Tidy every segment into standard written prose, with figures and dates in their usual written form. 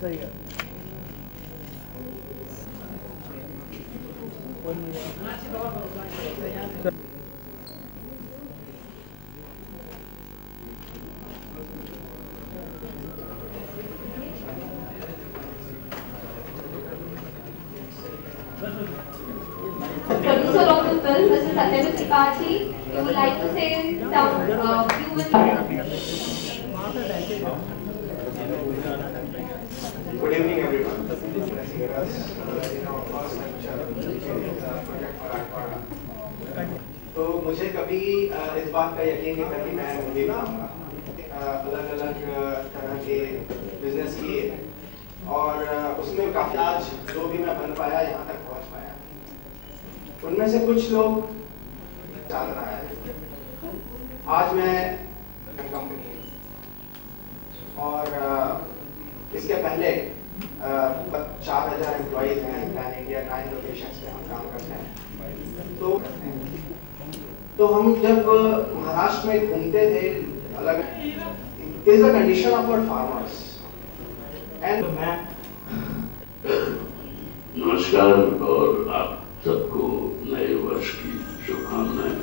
सही है। Producer of the film, Mr. Satyajit Tripathi, we would like to say some few words. Good evening, everyone. तो मुझे कभी इस बात का यकीन नहीं था कि मैं मूवी बनाऊंगा। अलग अलग तरह के बिजनेस किए और उसमें काफी आज जो भी मैं बन पाया यहाँ तक पहुँच पाया। उनमें से कुछ लोग चल रहा है। आज मैं कंपनी और इसके पहले 4000 एम्प्लॉइज हैं पैन इंडिया 9 लोकेशंस पे हम काम करते हैं। तो हम जब महाराष्ट्र में घूमते थे अलग is the condition of our farmers and नमस्कार और आप सबको नए वर्ष की शुभकामनाएं।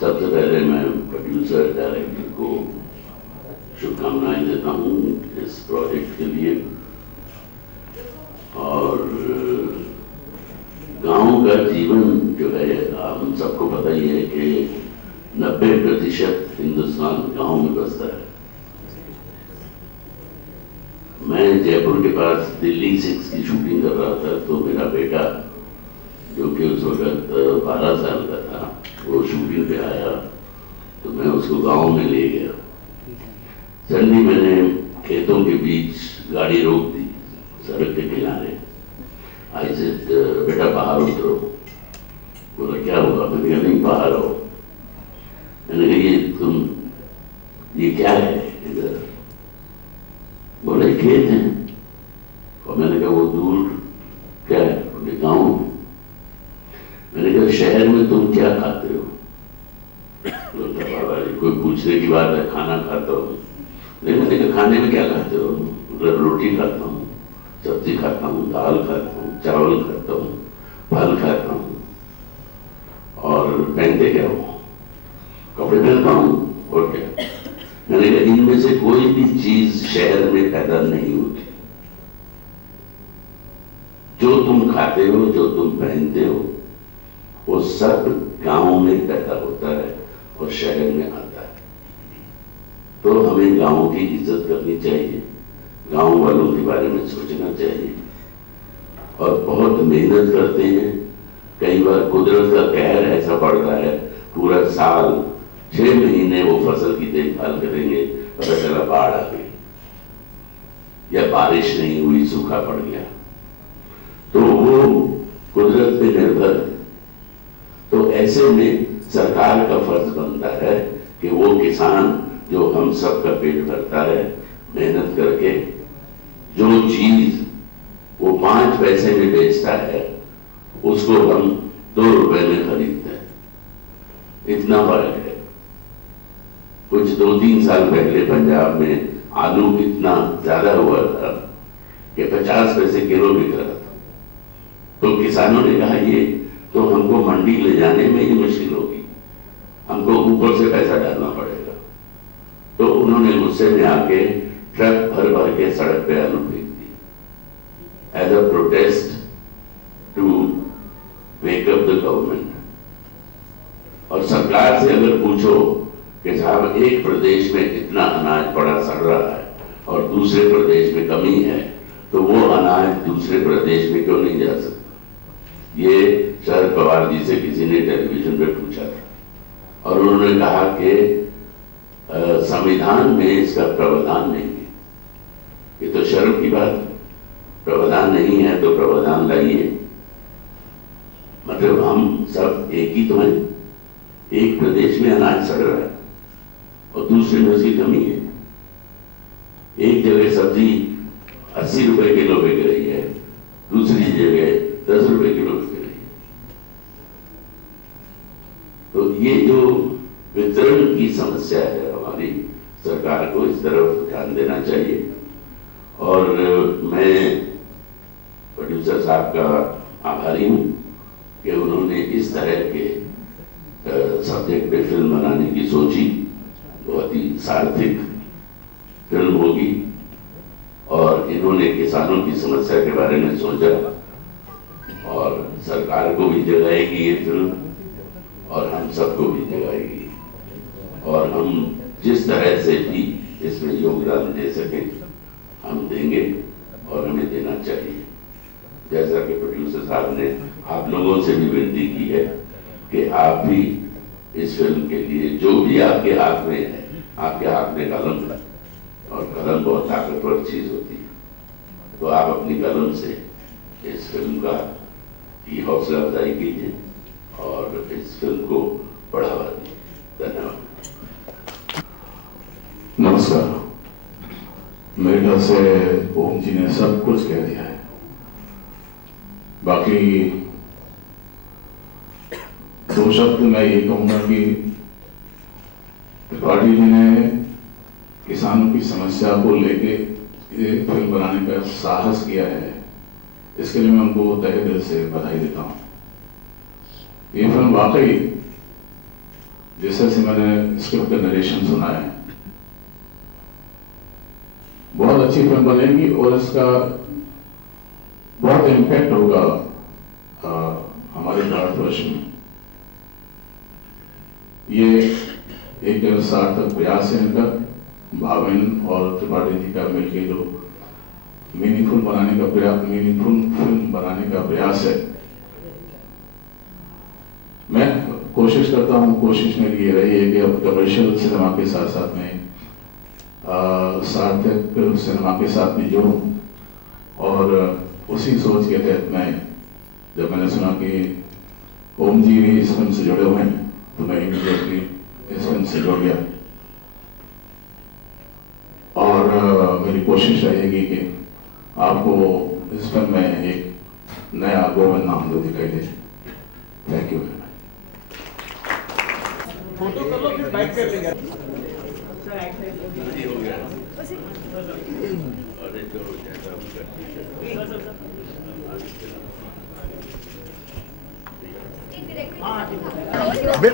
सबसे पहले मैं प्रोड्यूसर डायरेक्टर को शुभकामनाएं देता हूँ इस प्रोजेक्ट के लिए। और गांव का जीवन जो है हम सबको पता ही है कि 90% हिंदुस्तान गांव में बसता है। मैं जयपुर के पास दिल्ली 6 की शूटिंग कर रहा था तो मेरा बेटा जो कि उस वक्त 12 साल का था वो शूटिंग पे आया तो मैं उसको गांव में ले गया। सडनली मैंने खेतों के बीच गाड़ी रोक दी सड़क के किनारे। आई सेड बेटा बाहर उतरो। बोला क्या हुआ? मैंने कहा नहीं बाहर आओ। मैंने कहा ये क्या है इधर? बोले खेत हैं। और मैंने कहा वो दूर क्या है? बोले गाँव। मैंने कहा शहर में तुम क्या खाते हो? बोला बाबा कोई पूछने की बात है, खाना खाता हो। मैंने कहा खाने में क्या खाते हो? रोटी खाता हूँ, सब्जी खाता हूँ, दाल खाता हूँ, चावल खाता हूँ, फल खाता हूँ। और पहनते क्या हो? कपड़े पहनता हूँ और क्या? मैंने कहा इनमें से कोई भी चीज शहर में पैदा नहीं होती। जो तुम खाते हो, जो तुम पहनते हो, वो सब गांव में पैदा होता है और शहर में आता है। तो हमें गांव की इज्जत करनी चाहिए, गांव वालों के बारे में सोचना चाहिए और बहुत मेहनत करते हैं। कई बार कुदरत का कहर ऐसा पड़ता है पूरा साल 6 महीने वो फसल की देखभाल करेंगे, पता चला बाढ़ आ गई या बारिश नहीं हुई, सूखा पड़ गया। तो वो कुदरत पे निर्भर है। तो ऐसे में सरकार का फर्ज बनता है कि वो किसान जो हम सबका पेट भरता है मेहनत करके, जो चीज वो 5 पैसे में बेचता है उसको हम 2 रुपए में खरीदते हैं। इतना फर्क है। कुछ 2-3 साल पहले पंजाब में आलू इतना ज्यादा हुआ था कि 50 पैसे किलो बिक रहा था। तो किसानों ने कहा ये तो हमको मंडी ले जाने में ही मुश्किल होगी, हमको ऊपर से पैसा डालना पड़ेगा। तो उन्होंने गुस्से में आके ट्रक भर भर के सड़क पे आलू फेंक दी as a protest to wake up the government. और सरकार से अगर पूछो कि साहब एक प्रदेश में इतना अनाज पड़ा सड़ रहा है और दूसरे प्रदेश में कमी है, तो वो अनाज दूसरे प्रदेश में क्यों नहीं जा सकता? ये शरद पवार जी से किसी ने टेलीविजन पे पूछा था और उन्होंने कहा कि संविधान में इसका प्रावधान नहीं है। ये तो शर्म की बात है। प्रावधान नहीं है तो प्रावधान लाइए। मतलब हम सब एक ही तो हैं। एक प्रदेश में अनाज सड़ रहा है और दूसरे में उसकी कमी है। एक जगह सब्जी 80 रुपए किलो बिक रही है, दूसरी जगह 10 रुपए किलो बिक रही है। तो ये जो वितरण की समस्या है हमारी सरकार को इस तरफ ध्यान देना चाहिए। और मैं प्रोड्यूसर साहब का आभारी हूँ कि उन्होंने इस तरह के सब्जेक्ट पे फिल्म बनाने की सोची। बहुत ही सार्थक फिल्म होगी और इन्होंने किसानों की समस्या के बारे में सोचा और सरकार को भी जगाएगी ये फिल्म और हम सबको भी जगाएगी और हम जिस तरह से भी इसमें योगदान दे सकें हम देंगे और हमें देना चाहिए। जैसा कि प्रोड्यूसर साहब ने आप लोगों से भी विनती की है कि आप भी इस फिल्म के लिए जो भी आपके हाथ में है, आपके हाथ में कलम है और कलम बहुत ताकतवर चीज होती है, तो आप अपनी कलम से इस फिल्म का की हौसला अफजाई कीजिए और इस फिल्म को बढ़ावा दीजिए। धन्यवाद। नमस्कार। मेरे ख्याल से ओम जी ने सब कुछ कह दिया है। बाकी दो शब्द मैं ये कहूंगा कि त्रिपाठी जी ने किसानों की समस्या को लेके ये फिल्म बनाने का साहस किया है, इसके लिए मैं उनको तहे दिल से बधाई देता हूँ। ये फिल्म वाकई जैसे से मैंने स्क्रिप्ट का नरेशन सुना है बहुत अच्छी फिल्म बनेगी और इसका बहुत इम्पैक्ट होगा हमारे भारतवर्ष में। ये एक सार्थक प्रयास है इनका, भावेन और त्रिपाठी जी का मिलकर जो मीनिंगफुल फिल्म बनाने का प्रयास है। मैं कोशिश करता हूँ, कोशिश मेरी ये रही है कि अब कमर्शियल सिनेमा के साथ साथ में सार्थक सिनेमा के साथ में जुड़ूं और उसी सोच के तहत मैं जब मैंने सुना कि ओम जी भी इस फिल्म से जुड़े हुए हैं तो मैं इमीडिएटली इस फिल्म से जुड़ गया और मेरी कोशिश रहेगी कि आपको इस फिल्म में एक नया गोविंद नाम जो दिखाई दे। Thank you very much. Photo कर लो फिर बाइक कर लेंगे।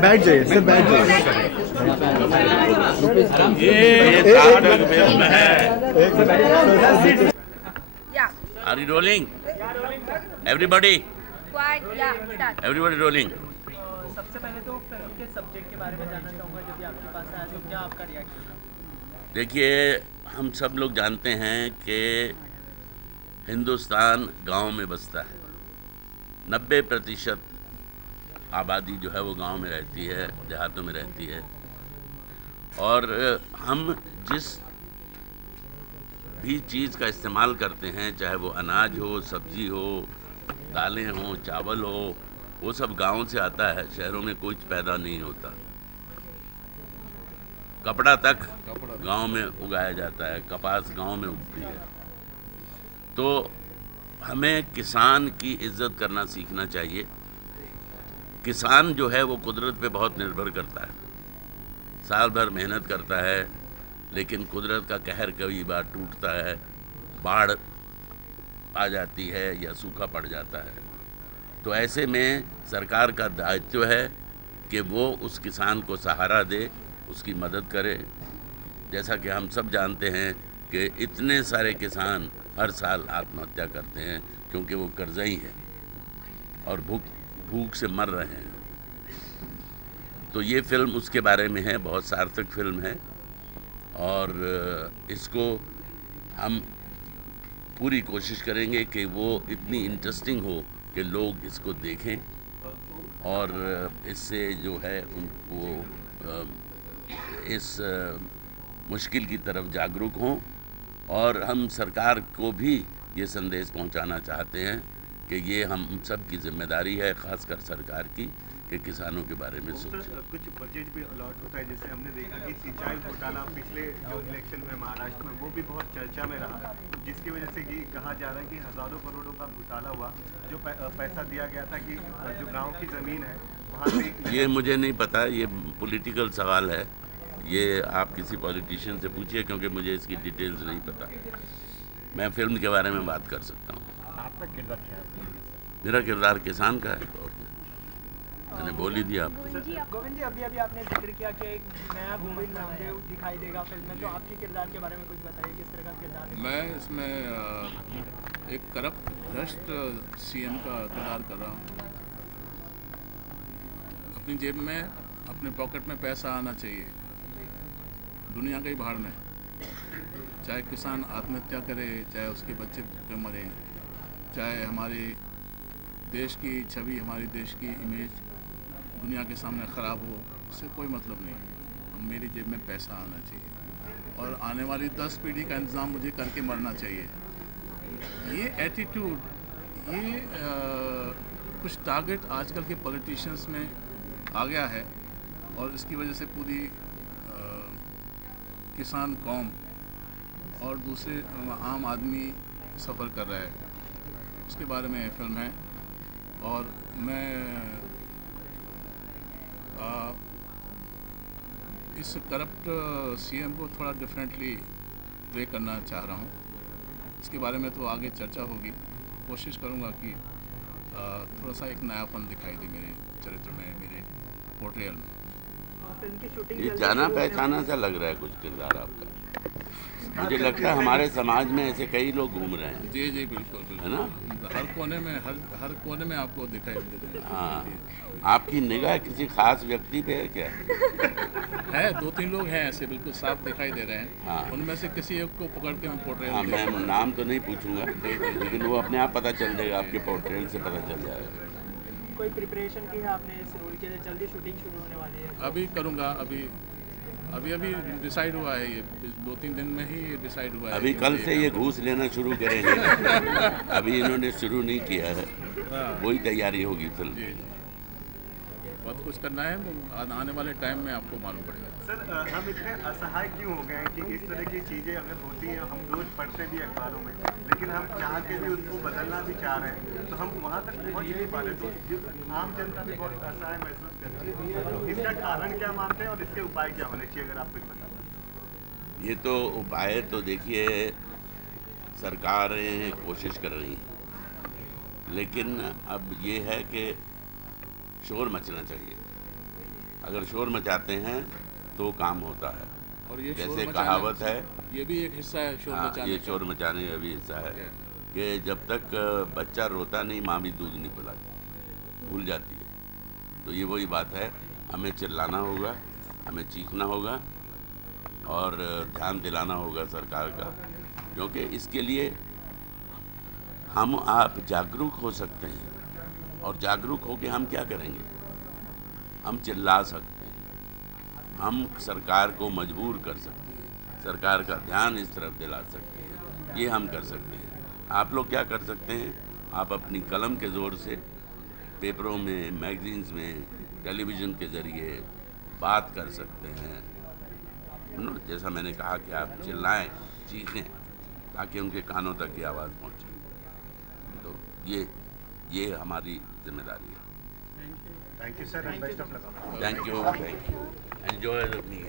बैठ जाइए सर, बैठ जाइए। Are you rolling? Everybody? Yeah, start. Everybody rolling? सबसे पहले तो फिल्म के सब्जेक्ट के बारे में जानना चाहूँगा। जब आपके पास आया तो क्या आपका रिएक्शन था? देखिए, हम सब लोग जानते हैं कि हिंदुस्तान गांव में बसता है। 90% आबादी जो है वो गांव में रहती है, देहातों में रहती है और हम जिस भी चीज़ का इस्तेमाल करते हैं, चाहे वो अनाज हो, सब्जी हो, दालें हो, चावल हो, वो सब गांव से आता है। शहरों में कुछ पैदा नहीं होता। कपड़ा तक गांव में उगाया जाता है, कपास गांव में उगती है। तो हमें किसान की इज्जत करना सीखना चाहिए। किसान जो है वो कुदरत पे बहुत निर्भर करता है, साल भर मेहनत करता है, लेकिन कुदरत का कहर कई बार टूटता है, बाढ़ आ जाती है या सूखा पड़ जाता है। तो ऐसे में सरकार का दायित्व है कि वो उस किसान को सहारा दे, उसकी मदद करे। जैसा कि हम सब जानते हैं कि इतने सारे किसान हर साल आत्महत्या करते हैं क्योंकि वो कर्ज़ई हैं और भूख से मर रहे हैं। तो ये फिल्म उसके बारे में है, बहुत सार्थक फिल्म है और इसको हम पूरी कोशिश करेंगे कि वो इतनी इंटरेस्टिंग हो कि लोग इसको देखें और इससे जो है उनको इस मुश्किल की तरफ जागरूक हों। और हम सरकार को भी ये संदेश पहुंचाना चाहते हैं कि ये हम सब की जिम्मेदारी है, खासकर सरकार की, कि किसानों के बारे में सोचें। कुछ बजट भी अलॉट होता है, जैसे हमने देखा कि सिंचाई घोटाला पिछले जो इलेक्शन में महाराष्ट्र में वो भी बहुत चर्चा में रहा, जिसकी वजह से ये कहा जा रहा है कि हज़ारों करोड़ों का घोटाला हुआ। जो पैसा दिया गया था कि जो गाँव की ज़मीन है वहाँ से, ये मुझे नहीं पता, ये पॉलिटिकल सवाल है, ये आप किसी पॉलिटिशियन से पूछिए, क्योंकि मुझे इसकी डिटेल्स नहीं पता। मैं फिल्म के बारे में बात कर सकता हूँ। आपका किरदार क्या है? मेरा किरदार किसान का है, और मैंने बोल ही दिया आपको। गोविंद जी, अभी अभी आपने जिक्र किया कि एक नया गोविंद नामदेव दिखाई देगा फिल्म में, तो आपके किरदार के बारे में कुछ बताइए, किस तरह का किरदार है? मैं इसमें एक करप्ट भ्रष्ट सीएम का किरदार कर रहा हूँ। अपनी जेब में, अपने पॉकेट में पैसा आना चाहिए, दुनिया का ही भाड़ में। चाहे किसान आत्महत्या करे, चाहे उसके बच्चे भूखे मरे, चाहे हमारे देश की छवि, हमारे देश की इमेज दुनिया के सामने ख़राब हो, उससे कोई मतलब नहीं। मेरी जेब में पैसा आना चाहिए और आने वाली 10 पीढ़ी का इंतज़ाम मुझे करके मरना चाहिए। ये एटीट्यूड, ये कुछ टारगेट आजकल के पॉलिटिशियंस में आ गया है, और इसकी वजह से पूरी किसान कौम और दूसरे आम आदमी सफ़र कर रहा है। उसके बारे में फिल्म है, और मैं इस करप्ट सीएम को थोड़ा डिफरेंटली प्ले करना चाह रहा हूँ। इसके बारे में तो आगे चर्चा होगी। कोशिश करूँगा कि थोड़ा सा एक नयापन दिखाई दे मेरे चरित्र में, मेरे पोर्ट्रेयल में। फिल्म की शूटिंग ये जाना पहचाना सा लग रहा है कुछ किरदार आपका। मुझे लगता है हमारे समाज में ऐसे कई लोग घूम रहे हैं। जी जी, बिल्कुल बिल्कुल, है ना? हर कोने में, हर कोने में आपको दिखाई देते हैं। हाँ, आपकी निगाह किसी खास व्यक्ति पे है क्या? है, 2-3 लोग हैं ऐसे, बिल्कुल साफ दिखाई दे रहे हैं। हाँ। उनमें से किसी एक को पकड़ के मैं पोर्ट्रेल। हाँ, मैं नाम तो नहीं पूछूंगा, लेकिन वो अपने आप पता चल जाएगा, आपके पोर्ट्रेल से पता चल जाएगा। कोई प्रिपरेशन की है आपने इस रोल के लिए? जल्दी शूटिंग शुरू होने वाली है? अभी करूँगा, अभी डिसाइड हुआ है, ये 2-3 दिन में ही डिसाइड हुआ है। अभी कल से ये घूस लेना शुरू करेंगे। अभी इन्होंने शुरू नहीं किया है, वही तैयारी होगी फिल्म। जी, बहुत कुछ करना है, आने वाले टाइम में आपको मालूम पड़ेगा। सर, हम इतने असहाय क्यों हो गए हैं कि इस तरह की चीज़ें अगर होती हैं, हम रोज़ पढ़ते भी अखबारों में, लेकिन हम चाह के भी उनको बदलना भी चाह रहे हैं, तो हम वहाँ तक पहुँच नहीं पा रहे। तो आम जनता भी बहुत असहाय महसूस कर रही है। इसका कारण क्या मानते हैं और इसके उपाय क्या होने चाहिए, अगर आप कुछ बता पाएं? ये तो उपाय तो देखिए, सरकारें कोशिश कर रही हैं, लेकिन अब ये है कि शोर मचना चाहिए। अगर शोर मचाते हैं तो काम होता है। और ये जैसे कहावत है, ये भी एक हिस्सा है शोर मचाने ये शोर मचाने का भी हिस्सा है कि जब तक बच्चा रोता नहीं, माँ भी दूध नहीं पिलाती, भूल जाती है। तो ये वही बात है, हमें चिल्लाना होगा, हमें चीखना होगा और ध्यान दिलाना होगा सरकार का, क्योंकि इसके लिए हम आप जागरूक हो सकते हैं। और जागरूक होकर हम क्या करेंगे? हम चिल्ला सकते हैं, हम सरकार को मजबूर कर सकते हैं, सरकार का ध्यान इस तरफ दिला सकते हैं, ये हम कर सकते हैं। आप लोग क्या कर सकते हैं? आप अपनी कलम के ज़ोर से पेपरों में, मैगजीन्स में, टेलीविज़न के ज़रिए बात कर सकते हैं। जैसा मैंने कहा कि आप चिल्लाएं, चीखें, ताकि उनके कानों तक ये आवाज़ पहुँचे। तो ये हमारी जिम्मेदारी है। Thank you sir, best of luck. Thank you, enjoy the meal.